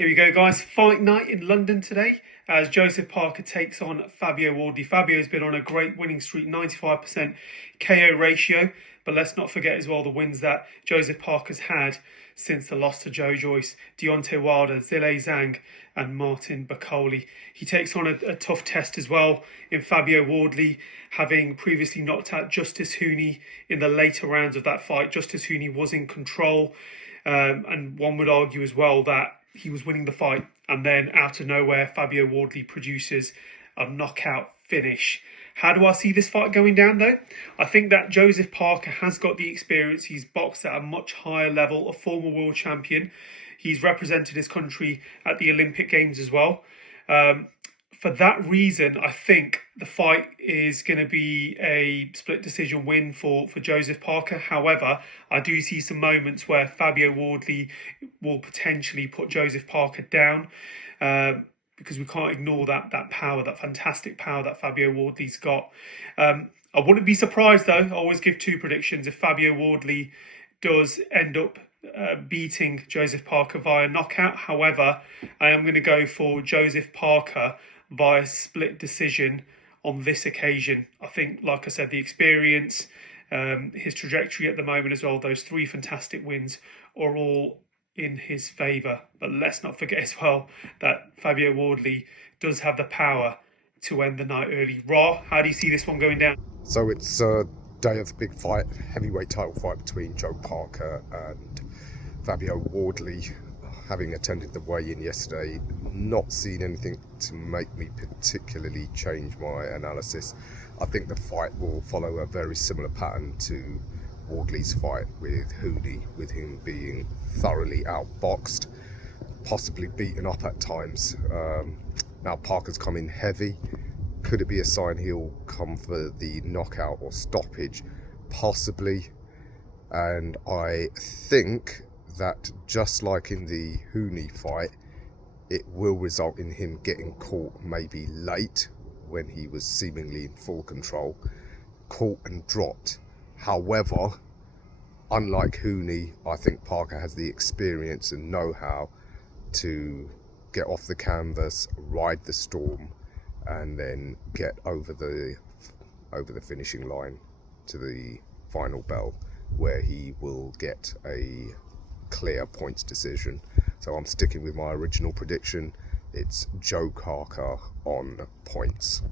Here we go, guys. Fight night in London today as Joseph Parker takes on Fabio Wardley. Fabio's been on a great winning streak, 95% KO ratio. But let's not forget as well the wins that Joseph Parker's had since the loss to Joe Joyce, Deontay Wilder, Zhilei Zhang and Martin Bakole. He takes on a tough test as well in Fabio Wardley, having previously knocked out Justice Hooney in the later rounds of that fight. Justice Hooney was in control, and one would argue as well that he was winning the fight, and then out of nowhere Fabio Wardley produces a knockout finish. How do I see this fight going down though? I think that Joseph Parker has got the experience. He's boxed at a much higher level, a former world champion. He's represented his country at the Olympic Games as well. For that reason, I think the fight is going to be a split decision win for Joseph Parker. However, I do see some moments where Fabio Wardley will potentially put Joseph Parker down, because we can't ignore that power, that fantastic power that Fabio Wardley's got. I wouldn't be surprised though, I always give two predictions, if Fabio Wardley does end up beating Joseph Parker via knockout. However, I am going to go for Joseph Parker via split decision on this occasion. I think, like I said, the experience, his trajectory at the moment as well, those three fantastic wins are all in his favour. But let's not forget as well that Fabio Wardley does have the power to end the night early. Ra, how do you see this one going down? So it's a day of the big fight, heavyweight title fight between Joe Parker and Fabio Wardley. Having attended the weigh-in yesterday, not seen anything to make me particularly change my analysis. I think the fight will follow a very similar pattern to Wardley's fight with Hooney, with him being thoroughly outboxed, possibly beaten up at times. Now Parker's come in heavy. Could it be a sign he'll come for the knockout or stoppage? Possibly. And I think that just like in the Hooney fight, it will result in him getting caught maybe late when he was seemingly in full control, caught and dropped. However, unlike Hooney, I think Parker has the experience and know-how to get off the canvas, ride the storm, and then get over the finishing line to the final bell, where he will get a clear points decision. So I'm sticking with my original prediction. It's Joe Parker on points.